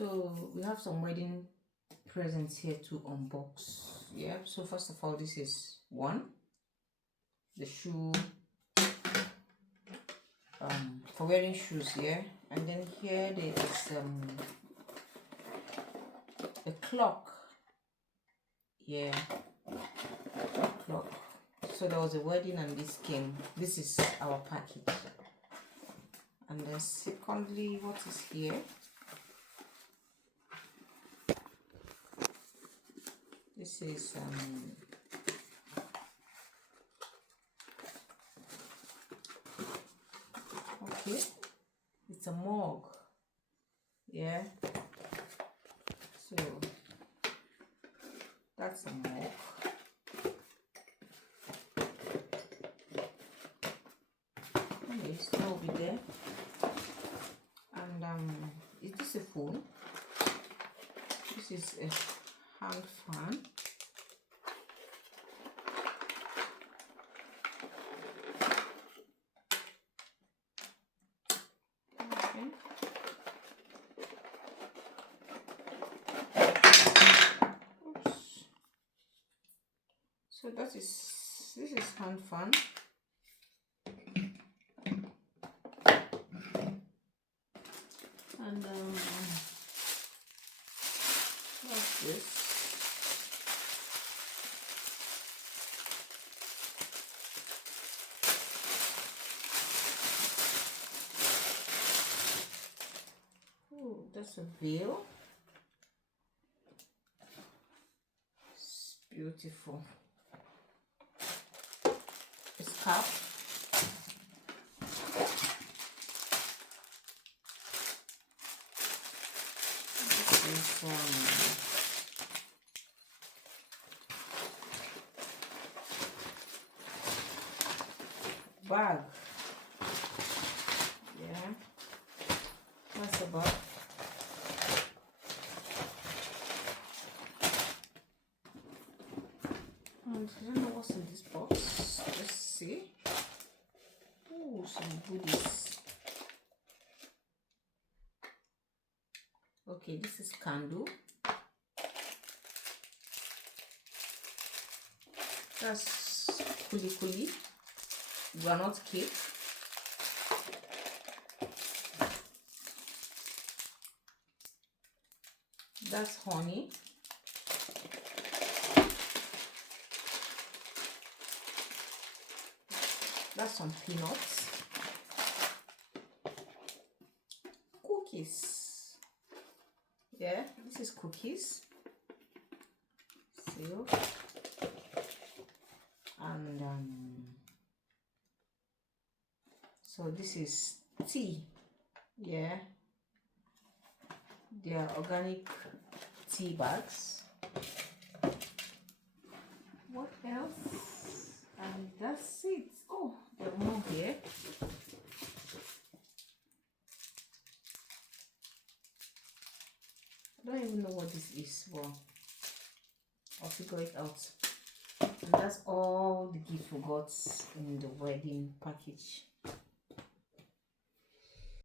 So we have some wedding presents here to unbox. Yeah, so first of all, this is one, the shoe, for wearing shoes here, and then here there is a clock. Yeah, clock. So there was a wedding and this came. This is our package. And then secondly, what is here? This is okay, it's a mug. Yeah, so that's a mug. Okay, so that will be there. And is this a phone? This is a hand fan. So this is hand fan. And what's this? Oh, that's a veil. It's beautiful. A scarf. This is bag. Yeah, that's a bag. And I don't know what's in this box. Let's see. Oh, some goodies. Okay, this is candle. That's kuli, granite cake. That's honey. That's some peanuts. Cookies. Yeah, this is cookies. Seal. And so this is tea. Yeah, they are organic tea bags. What else? And that's it. Oh, there's more here. I don't even know what this is. Well, I'll figure it out. And that's all the gift we got in the wedding package.